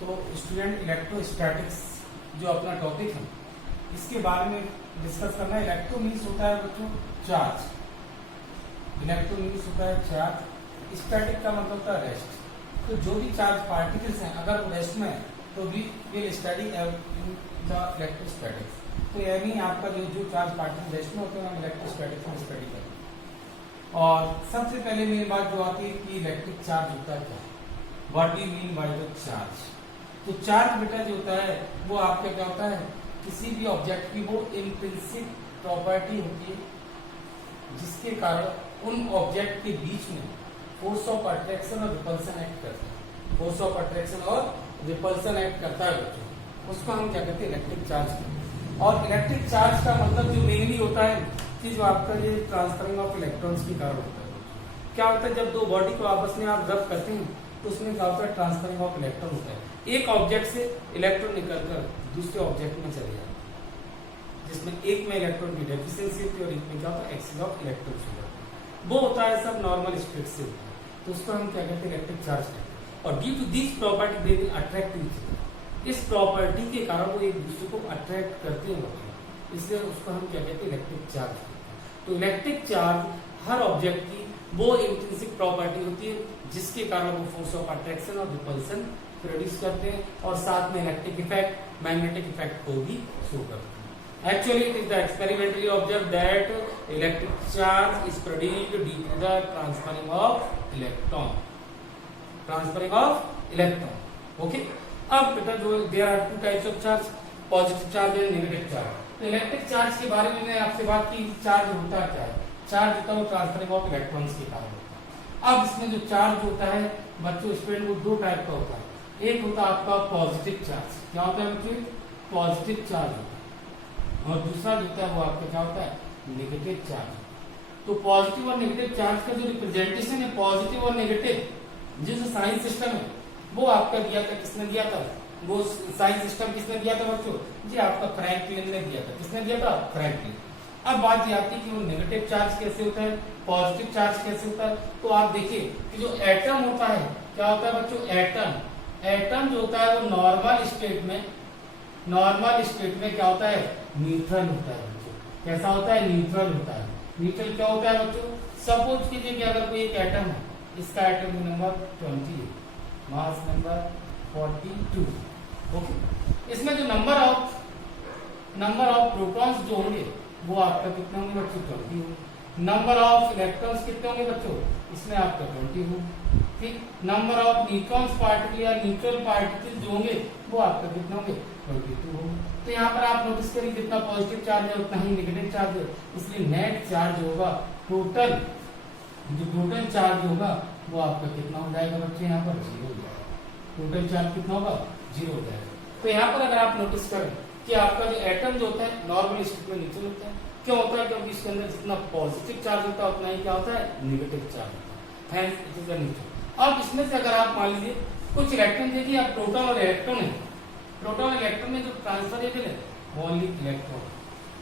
तो student electrostatics जो अपना टॉपिक है इसके बारे में डिस्कस करना है। इलेक्ट्रो मीन्स होता है बच्चों चार्ज, इलेक्ट्रो मीन्स होता है चार्ज, स्टैटिक का मतलब होता है रेस्ट। तो जो भी चार्ज पार्टिकल्स हैं अगर वो रेस्ट में है तो we will study in the electrostatics. तो यानी आपका जो चार्ज पार्टिकल रेस्ट में होते हैं हम इलेक्ट्रोस्टैटिक्स में स्टडी करेंगे। और सबसे पहले मेरी बात जो आती है कि इलेक्ट्रिक चार्ज होता है क्या, what do you mean by the charge. तो चार्ज बेटा जो होता है वो आपका क्या होता है, किसी भी ऑब्जेक्ट की वो इंट्रिंसिक प्रॉपर्टी होती है जिसके कारण उन ऑब्जेक्ट के बीच में फोर्स ऑफ अट्रैक्शन और रिपल्सन एक्ट करता है। फोर्स ऑफ अट्रैक्शन और रिपल्सन एक्ट करता है बच्चों, उसको हम क्या कहते हैं इलेक्ट्रिक चार्ज। और इलेक्ट्रिक चार्ज का मतलब जो मेनली होता है कि जो आपका ये ट्रांसफरिंग ऑफ इलेक्ट्रॉन्स के कारण होता है। क्या होता है जब दो बॉडी को आपस में आप रब करते हैं तो उसमें क्या होता है ट्रांसफरिंग ऑफ इलेक्ट्रॉन होता है। एक ऑब्जेक्ट से इलेक्ट्रॉन निकलकर दूसरे ऑब्जेक्ट में चले जाते हैं जिसमें एक में इलेक्ट्रॉन की डेफिशिएंसी होती है और एक में क्या होता है एक्सेस ऑफ इलेक्ट्रॉन्स हो जाता है। वो होता है सब नॉर्मल स्टेट से होता है, तो उसको हम क्या कहते हैं इलेक्ट्रिक चार्ज कहते हैं। और due to this property they will attract each other, इस प्रॉपर्टी के कारण वो एक दूसरे को अट्रैक्ट करते हैं, इसलिए उसको हम क्या कहते हैं इलेक्ट्रिक चार्ज। तो इलेक्ट्रिक चार्ज हर ऑब्जेक्ट की वो इंट्रिंसिक प्रॉपर्टी होती है जिसके कारण वो फोर्स ऑफ अट्रैक्शन और रिपल्सन प्रोड्यूस करते हैं और साथ में इलेक्ट्रिक इफेक्ट, मैग्नेटिक इफेक्ट को भी शो करते हैं। Actually it is the experimentally observe that electric charge is produced due to the transferring of electron, transferring of electron. Okay, अब बेटा जो there are two types of charge, positive charge and negative charge. तो electric charge के बारे में मैंने आपसे बात की, चार्ज होता क्या है, चार्ज होता है वो ट्रांसफरिंग ऑफ इलेक्ट्रॉन्स के कारण होता है। अब इसमें जो चार्ज होता है बच्चों स्टूडेंट वो दो टाइप का होता है। एक होता है आपका पॉजिटिव चार्ज, क्या होता है बच्चों पॉजिटिव चार्ज होता है, और दूसरा जो होता है वो आपका क्या होता है नेगेटिव चार्ज। तो पॉजिटिव और नेगेटिव चार्ज का जो रिप्रेजेंटेशन है पॉजिटिव और नेगेटिव जो साइंस सिस्टम है वो आपका दिया था, किसने दिया था, वो साइंस सिस्टम किसने दिया था बच्चों जी आपका फ्रैंकलिन ने दिया था। किसने दिया था, फ्रैंकलिन। अब बात ये आती है कि वो नेगेटिव चार्ज कैसे होता है, पॉजिटिव चार्ज कैसे होता है। तो आप देखिए कि जो एटम होता है क्या होता है बच्चों, एटम, एटम जो होता है वो नॉर्मल स्टेट में, नॉर्मल स्टेट में क्या होता है न्यूट्रल होता है बच्चों। कैसा होता है, न्यूट्रल होता है। न्यूट्रल क्या होता है बच्चों, सपोज कीजिए कि अगर कोई एक एटम है, इसका एटम नंबर 20 है, मास नंबर 42। ओके, इसमें जो नंबर ऑफ प्रोटॉन्स जो होंगे वो आपका कितने होंगे बच्चों 20 होंगे। नंबर ऑफ इलेक्ट्रॉन्स कितने होंगे बच्चों, इसमें आपका 20 होंगे। ठीक, नंबर ऑफ न्यूट्रॉन्स पार्टिकल या न्यूट्रल पार्टिकल जो होंगे वो आपका कितने होंगे 22 होंगे। तो यहाँ पर आप नोटिस करिए जितना पॉजिटिव चार्ज है उतना ही नेगेटिव चार्ज है, इसलिए नेट चार्ज होगा टोटल, जो टोटल चार्ज होगा वो आपका कितना हो जाएगा बच्चे यहाँ पर 0 हो जाएगा। टोटल चार्ज कितना होगा 0 हो जाएगा। तो यहाँ पर अगर आप नोटिस करें कि आपका जो एटम जो होता है नॉर्मल स्टेट में नीचे होता है, क्यों होता है, क्योंकि इसके अंदर जितना पॉजिटिव चार्ज होता है उतना ही क्या होता है नेगेटिव चार्ज होता है, इट इज न्यूट्रल। अब इसमें से अगर आप मान लीजिए कुछ इलेक्ट्रॉन देखिए, आप प्रोटॉन और इलेक्ट्रॉन है, प्रोटॉन इलेक्ट्रॉन में जो ट्रांसफरेबल है ओनली इलेक्ट्रॉन,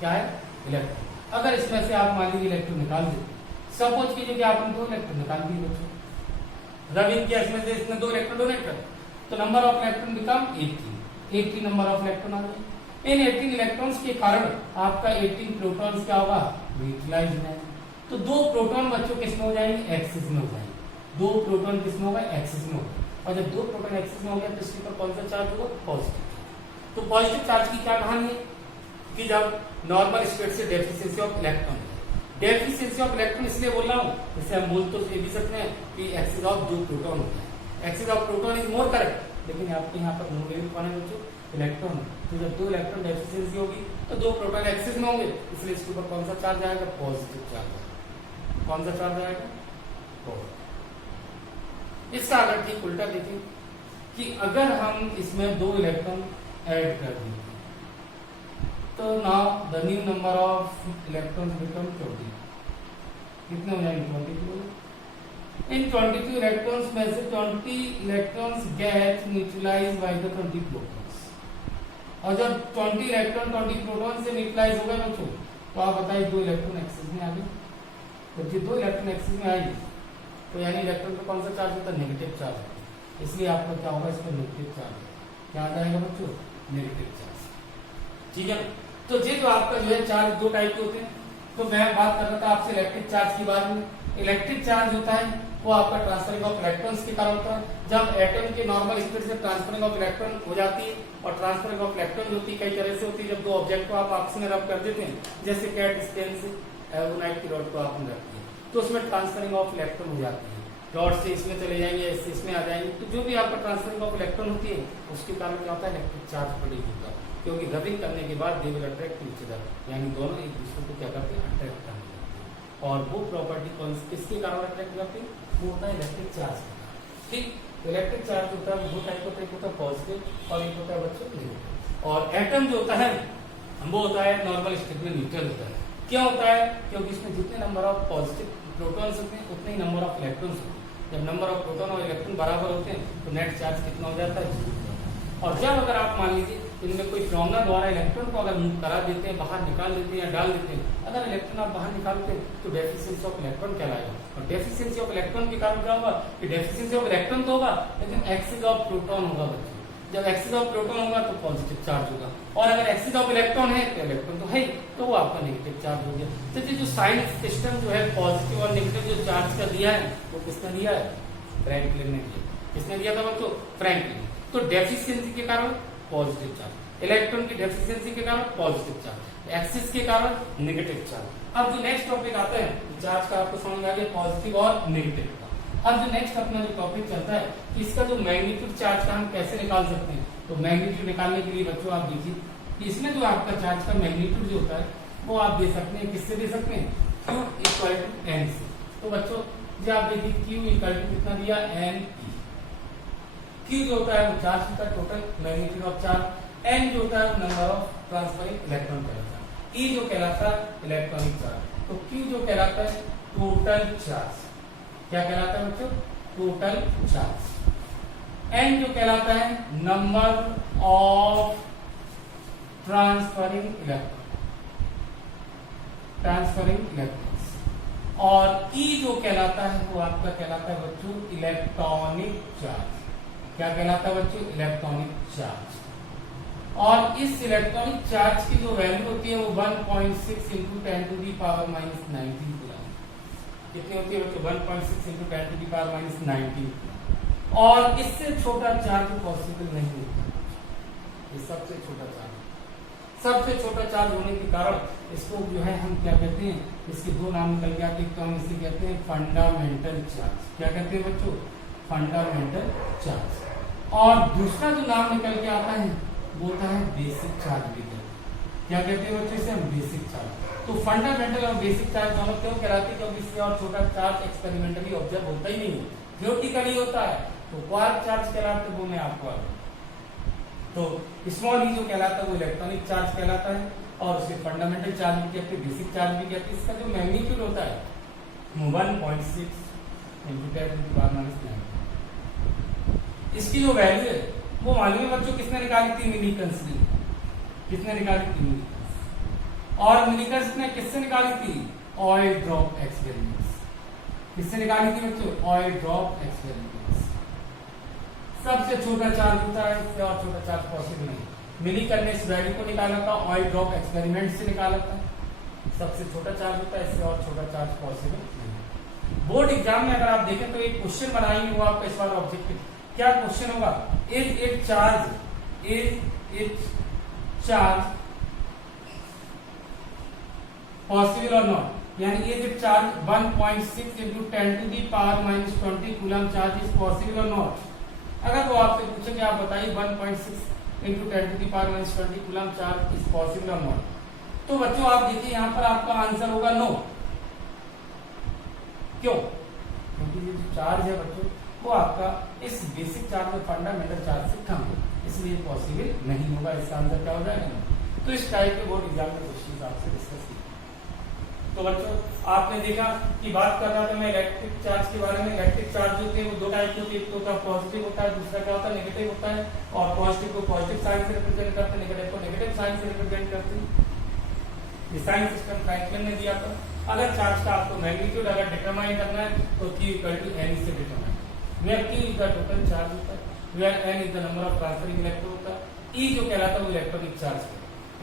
क्या है इलेक्ट्रॉन। अगर इसमें से आप मान लीजिए इलेक्ट्रॉन निकाल दीजिए, सपोज कीजिए कि आपने 2 इलेक्ट्रॉन निकाल दिए बच्चों, रबिन किया इसमें से इसमें 2 इलेक्ट्रॉन डोनेट कर, तो number of electron become 18 number of electron आ गए। इन 18 इलेक्ट्रॉन्स के कारण आपका 18 प्रोटॉन्स क्या होगा यूटिलाइज है। तो 2 प्रोटॉन बच्चों किसमें हो जाएंगे, एक्सिस में हो जाएंगे। 2 प्रोटॉन किसमें होगा, एक्सिस में होगा। और जब 2 प्रोटॉन एक्सिस में हो गया तो इसके ऊपर कौन सा चार्ज होगा, पॉजिटिव। तो पॉजिटिव चार्ज की क्या कहानी है कि जब नॉर्मल स्टेट से deficiency of electron, deficiency of electron इसलिए बोल रहा हूँ, जैसे हम बोल तो ये भी सकते हैं कि एक्सिस ऑफ 2 प्रोटॉन होता है। Axis of proton is more correct, लेकिन आपके यहाँ पर मोटिव कौन है बच्चों, इलेक्ट्रॉन। तो जब 2 इलेक्ट्रॉन डेफिशिएंसी होगी तो 2 प्रोटॉन एक्सिस में होंगे, इसलिए इसके ऊपर कौन सा चार्ज आएगा, पॉजिटिव चार्ज। कौन सा चार्ज आएगा, पॉजिटिव। इसका अगर ठीक उल्टा देखें कि अगर हम इसमें 2 इलेक्ट्रॉन ऐड कर दें तो now the new number of electrons become 20। कितने हो जाएंगे 22। इन 22 इलेक्ट्रॉन्स में से 20 electrons get neutralised by the 20 protons. और जब 20 इलेक्ट्रॉन 20 प्रोटॉन से न्यूट्रलाइज हो गए बच्चों, तो आप बताइए 2 इलेक्ट्रॉन एक्सिस में आ गए। तो जो 2 इलेक्ट्रॉन एक्सिस में आएंगे तो यानी इलेक्ट्रॉन का कौन सा चार्ज होता है, नेगेटिव चार्ज। इसलिए आपका क्या होगा, इसमें नेगेटिव चार्ज। क्या आ जाएगा बच्चों, नेगेटिव चार्ज। ठीक है, तो ये जो आपका जो है चार्ज दो टाइप के होते हैं। तो मैं बात कर रहा था आपसे इलेक्ट्रिक चार्ज के बारे में। इलेक्ट्रिक चार्ज होता है वो आपका ट्रांसफरिंग ऑफ इलेक्ट्रॉन्स के कारण होता है। जब एटम के नॉर्मल स्पीड से ट्रांसफरिंग ऑफ इलेक्ट्रॉन हो जाती है, और ट्रांसफरिंग ऑफ इलेक्ट्रॉन होती है कई तरह से होती है। जब दो ऑब्जेक्ट को आप आपस में रब कर देते हैं, जैसे कैट स्टेन से एवोनाइट की रॉड को आपने रख दिया, तो उसमें ट्रांसफरिंग ऑफ इलेक्ट्रॉन हो जाती है। रॉड से इसमें चले जाएंगे, इससे इसमें आ जाएंगे, तो जो भी आपका ट्रांसफरिंग ऑफ इलेक्ट्रॉन होती है उसके कारण क्या होता है, इलेक्ट्रिक चार्ज प्रोड्यूस होता है। क्योंकि रबिंग करने के बाद दे विल अट्रैक्ट ईच अदर, यानी दोनों एक दूसरे को क्या करते हैं, अट्रैक्ट करने लगते हैं। और वो प्रॉपर्टी किसके कारण अट्रैक्ट करते हैं, वो होता है इलेक्ट्रिक चार्ज। ठीक, इलेक्ट्रिक चार्ज होता है दो टाइप का, एक होता है पॉजिटिव और एक होता है बच्चों नेगेटिव। और एटम जो होता है वो होता है नॉर्मल स्टेट में न्यूट्रल होता है। क्यों होता है, क्योंकि इसमें जितने नंबर ऑफ पॉजिटिव प्रोटॉन्स होते हैं उतने ही नंबर ऑफ इलेक्ट्रॉन्स होते हैं। जब नंबर ऑफ प्रोटॉन और इलेक्ट्रॉन बराबर होते हैं तो नेट चार्ज कितना हो जाता है, 0। और जब अगर आप मान लीजिए इनमें कोई फिनोमेना द्वारा इलेक्ट्रॉन को अगर मूव करा देते हैं, बाहर निकाल देते हैं या डाल देते हैं, अगर इलेक्ट्रॉन आप बाहर निकालते हैं तो डेफिशिएंसी ऑफ इलेक्ट्रॉन कहलाएगा। और डेफिशिएंसी ऑफ इलेक्ट्रॉन के कारण क्या होगा कि डेफिशिएंसी ऑफ इलेक्ट्रॉन तो होगा, लेकिन एक्सेस ऑफ प्रोटॉन होगा बच्चों। जब एक्सेस ऑफ प्रोटॉन होगा तो पॉजिटिव चार्ज होगा, और अगर एक्सेस ऑफ इलेक्ट्रॉन है तो इलेक्ट्रॉन तो है, तो वो आपका नेगेटिव चार्ज हो गया। तो ये जो साइन सिस्टम जो है पॉजिटिव और नेगेटिव जो चार्ज का दिया है वो किसने दिया है, फ्रैंकलिन ने दिया। किसने दिया था बच्चों, फ्रैंकलिन। तो डेफिशिएंसी के कारण पॉजिटिव चार्ज, इलेक्ट्रॉन की डेफिशिएंसी के कारण पॉजिटिव चार्ज, एक्सेस के कारण नेगेटिव चार्ज। अब जो नेक्स्ट टॉपिक आता है चार्ज का, आपको समझ आ गया पॉजिटिव और नेगेटिव का। अब जो नेक्स्ट अपना जो टॉपिक चलता है कि इसका जो मैग्नीट्यूड चार्ज का हम कैसे निकाल सकते हैं। तो मैग्नीट्यूड निकालने के लिए बच्चों आप देखिए कि इसमें जो आपका चार्ज का मैग्नीट्यूड जो होता है वो आप दे सकते हैं, किससे दे सकते हैं, Q इक्वल टू N से। तो बच्चों जो आप देखिए Q इक्वल टू कितना दिया, N। Q जो होता है वो चार्ज होता है, total magnitude of charge. N जो होता है नंबर ऑफ ट्रांसफरिंग इलेक्ट्रॉन कहलाता है। E जो कहलाता है इलेक्ट्रॉनिक चार्ज। तो Q जो कहलाता है टोटल चार्ज, क्या कहलाता है बच्चों, टोटल चार्ज। N जो कहलाता है नंबर ऑफ ट्रांसफरिंग इलेक्ट्रॉन्स। और E जो कहलाता है वो आपका कहलाता है बच्चों इलेक्ट्रॉनिक चार्ज। क्या कहलाता है बच्चों, इलेक्ट्रॉनिक चार्ज। और इस इलेक्ट्रॉनिक चार्ज की जो वैल्यू होती है वो 1.6 into 10 to the power minus 19 कितनी होती है बच्चों, 1.6 into 10 to the power minus 19। और इससे छोटा चार्ज पॉसिबल नहीं होता, ये सबसे छोटा चार्ज। सबसे छोटा चार्ज होने के कारण इसको जो है हम क्या कहते हैं, इसके दो नाम निकल के आते हैं। तो हम इसे कहते हैं फंडामेंटल चार्ज। क्या कहते हैं बच्चों, फंडामेंटल चार्ज। और दूसरा जो नाम निकल के आता है वो होता है बेसिक चार्ज भी। क्या कहते हैं बच्चों, इसे हम बेसिक चार्ज। तो फंडामेंटल और बेसिक चार्ज दोनों क्यों कहलाते हैं, क्योंकि इससे और छोटा चार्ज एक्सपेरिमेंटली ऑब्जर्व होता ही नहीं है, थ्योरेटिकली होता है। तो क्वार्क चार्ज कहलाते हैं, वो मैं आपको तो स्मॉल ई जो कहलाता है वो इलेक्ट्रॉनिक चार्ज कहलाता है, और उसे फंडामेंटल चार्ज भी कहते हैं, बेसिक चार्ज भी कहते हैं। इसका जो मैग्नीट्यूड होता है 1.6 into 10 to the power minus 9। इसकी जो वैल्यू है वो मालूम है बच्चों, किसने निकाली थी, मिलीकन्स ने। किसने निकाली थी, मिलीकन्स। और मिलीकन्स ने किससे निकाली थी, ऑयल ड्रॉप एक्सपेरिमेंट्स। किससे निकाली थी बच्चों, ऑयल ड्रॉप एक्सपेरिमेंट्स। सबसे छोटा चार्ज होता है, इससे और छोटा चार्ज पॉसिबल नहीं। मिलीकन ने इस वैल्यू को निकाला था, ऑयल ड्रॉप एक्सपेरिमेंट से निकाला था। सबसे छोटा चार्ज होता है, इससे और छोटा चार्ज पॉसिबल नहीं। बोर्ड एग्जाम में अगर आप देखें तो एक क्वेश्चन बनाएंगे, वो आपका इस बार ऑब्जेक्टिव क्या क्वेश्चन होगा, इज इट चार्ज पॉसिबल और नॉट, यानी is it charge 1.6 into 10 to the power minus 20 coulomb charge is possible और नॉट। अगर वो आपसे पूछे कि आप बताइए 1.6 into 10 to the power minus 20 coulomb charge is possible और नॉट, तो बच्चों आप देखिए यहाँ पर आपका आंसर होगा नो। क्यों, क्योंकि ये जो चार्ज है बच्चों वो आपका इस बेसिक चार्ज और फंडामेंटल चार्ज से कम है, इसलिए पॉसिबल नहीं होगा। इसका आंसर क्या हो जाएगा। तो इस टाइप के बोर्ड एग्जाम में क्वेश्चन आपसे डिस्कस किए। तो बच्चों आपने देखा कि बात कर रहा था मैं इलेक्ट्रिक चार्ज के बारे में। इलेक्ट्रिक चार्ज होते हैं वो दो टाइप के होते हैं, एक होता है पॉजिटिव होता है, दूसरा क्या होता है नेगेटिव होता है। और पॉजिटिव को पॉजिटिव साइन से रिप्रेजेंट करते हैं, नेगेटिव को नेगेटिव साइन से रिप्रेजेंट करते हैं। ये साइन सिस्टम फ्रैंकलिन ने दिया था। अगर चार्ज का आपको मैग्नीट्यूड अगर डिटरमाइन करना है तो Q इक्वल टू N से डिटरमाइन। Q का टोटल चार्ज होता है, where n is the number of transferring electron होता है, E जो कहलाता है वो इलेक्ट्रॉनिक चार्ज है।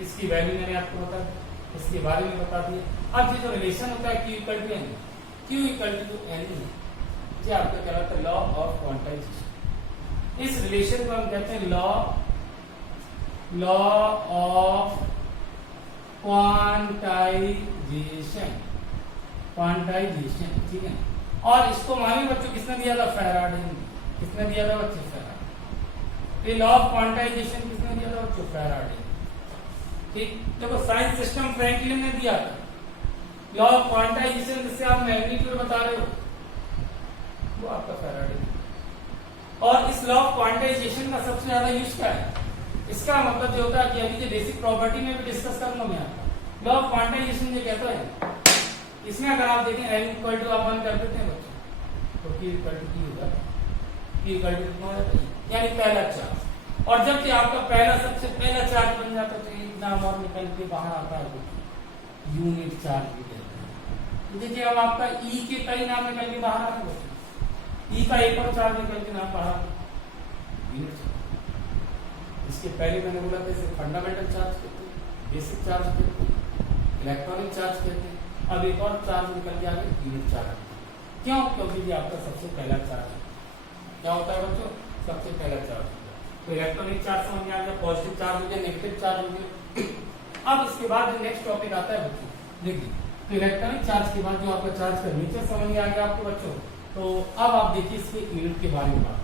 इसकी वैल्यू मैंने आपको बता दी, इसके बारे में बता दिया। अब ये जो रिलेशन होता है Q equal to N, Q equal to N ये आपका कहलाता है लॉ ऑफ क्वांटाइजेशन। इस रिलेशन को हम कहते हैं लॉ ऑफ क्वांटाइजेशन, ठीक है। और इसको मानिए बच्चों किसने दिया था, फैराडे ने। किसने दिया था बच्चों, फैराडे। लॉ ऑफ क्वांटाइजेशन किसने दिया था बच्चों, फैराडे। ठीक, देखो साइंस सिस्टम फ्रैंकलिन ने दिया था। लॉ ऑफ क्वांटाइजेशन जिससे आप मैग्नीट्यूड बता रहे हो वो आपका फैराडे। और इस लॉ ऑफ क्वांटाइजेशन का सबसे ज्यादा यूज क्या है, इसका मतलब जो होता है कि अभी जो बेसिक प्रॉपर्टी में भी डिस्कस करूंगा मैं आपका। लॉ ऑफ क्वांटाइजेशन ये कहता है, इसमें अगर आप देखें n इक्वल टू आप 1 कर देते हैं बच्चों, तो Q इक्वल टू Q होगा, Q इक्वल टू कितना हो जाता है, यानी पहला चार्ज। और जब कि आपका पहला सबसे पहला चार्ज बन जाता है तो एक नाम और निकल के बाहर आता है, यूनिट चार्ज भी कहते हैं। देखिए अब आपका E के कई नाम निकल के बाहर आ रहे हैं, E का एक और चार्ज निकल के नाम बाहर, यूनिट चार्ज। इसके पहले मैंने बोला था इसे फंडामेंटल चार्ज कहते हैं, बेसिक चार्ज कहते हैं, इलेक्ट्रॉनिक चार्ज कहते हैं। अब एक और चार्ज निकल के आ गया, यूनिट चार्ज। क्यों, क्योंकि ये आपका सबसे पहला चार्ज है। क्या होता है बच्चों, सबसे पहला चार्ज। तो इलेक्ट्रॉनिक चार्ज समझ में आ गया, पॉजिटिव चार्ज हो गया, नेगेटिव चार्ज हो गया। अब इसके बाद जो नेक्स्ट टॉपिक आता है बच्चों, देखिए तो इलेक्ट्रॉनिक चार्ज के बाद जो आपका चार्ज का नेचर समझ में आ गया आपको बच्चों। तो अब आप देखिए इसके यूनिट के बारे में बात।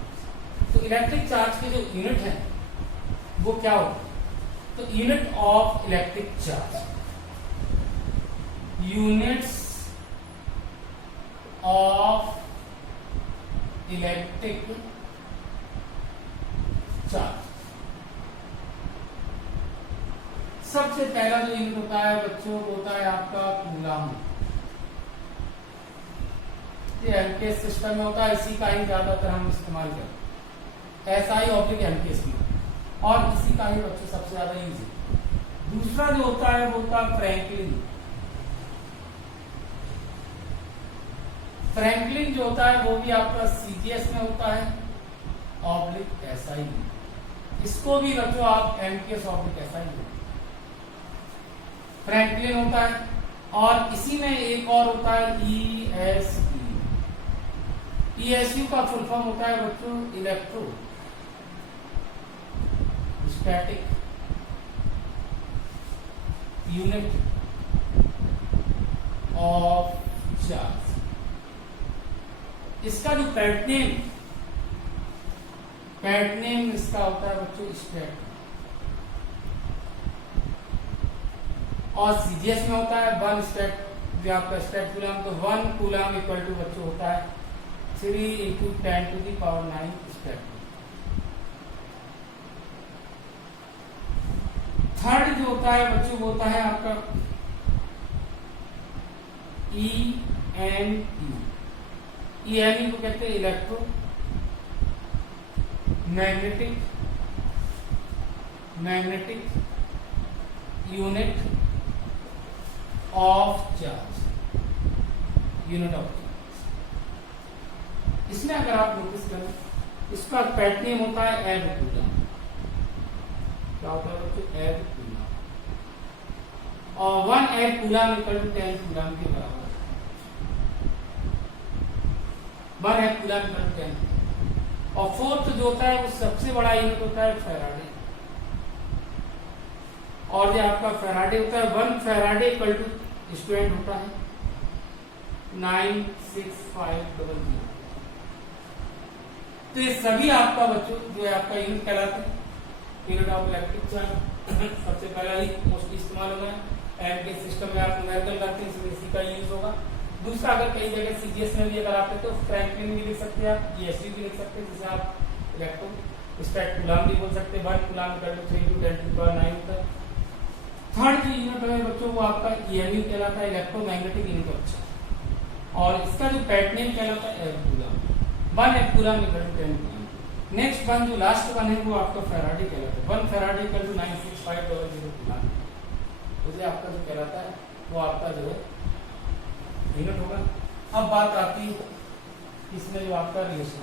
तो इलेक्ट्रिक चार्ज के जो यूनिट है वो क्या होता है, तो unit of electric charge, units of electric charge. सबसे पहला जो यूनिट होता है बच्चों होता है आपका कूलम। एमकेएस सिस्टम में होता है, इसी का ही ज्यादातर हम इस्तेमाल करते हैं, एसआई ऑब्लिक एमकेएस में, और इसी का ही बच्चों सबसे ज्यादा यूज है। दूसरा जो होता है वो होता है फ्रैंकलिन। फ्रैंकलिन जो होता है वो भी आपका सीजीएस में होता है, ऑब्लिक एसआई में। इसको भी बच्चों आप एमकेएस ऑब्लिक एसआई में फ्रैंकलिन होता है। और इसी में एक और होता है ईएसयू। ईएसयू का फुल फॉर्म होता है बच्चों electro static unit of charge. इसका जो पैटर्न इसका होता है बच्चों स्टैट, और सीजीएस में होता है 1 स्टैट, जो आपका स्टैट कूलम, तो 1 कूलम इक्वल टू बच्चों होता है 3 × 10⁹ स्टैट। थर्ड जो होता है बच्चों वो होता है आपका ENE। ENE को कहते हैं electro magnetic unit of charge, unit of charge. इसमें अगर आप नोटिस करें, इसका पैटर्न होता है एड कूलम। क्या होता है बच्चों, एड कूलम। और 1 ab coulomb equal to 10 coulomb के बराबर। 1 एड कूलम इक्वल टू 10। और फोर्थ जो होता है वो सबसे बड़ा यूनिट होता है फैराडे। और ये आपका फैराडे होता है 1 फैराडे इक्वल टू स्टूडेंट होता है 96500। तो ये सभी आपका बच्चों जो है आपका यूनिट कहलाते हैं, यूनिट ऑफ इलेक्ट्रिक चार्ज। सबसे पहला ही मोस्टली इस्तेमाल होगा एमके सिस्टम में, आप न्यूमेरिकल करते हैं इसमें इसी का यूज होगा। दूसरा अगर कई जगह सीजीएस में भी अगर आप तो फ्रैंकलिन भी लिख सकते हैं, आप ईएसयू भी लिख सकते हैं, जिसे आप इलेक्ट्रो स्टैट कूलम भी बोल सकते हैं। 1 कूलम इक्वल टू 3 × 10⁹ होता है। थर्ड जो यूनिट है बच्चों वो आपका ईएमयू कहलाता है, इलेक्ट्रोमैग्नेटिक यूनिट ऑफ चार्ज। और इसका जो पैटर्न कहलाता है ab coulomb. 1 ab coulomb equal to 10 coulomb. Next one जो लास्ट वन है वो आपका फैराडे कहलाता है। 1 फैराडे इक्वल टू 96500 कूलम। तो ये आपका जो कहलाता है वो आपका जो है यूनिट होगा। अब बात आती है इसमें जो आपका रिलेशन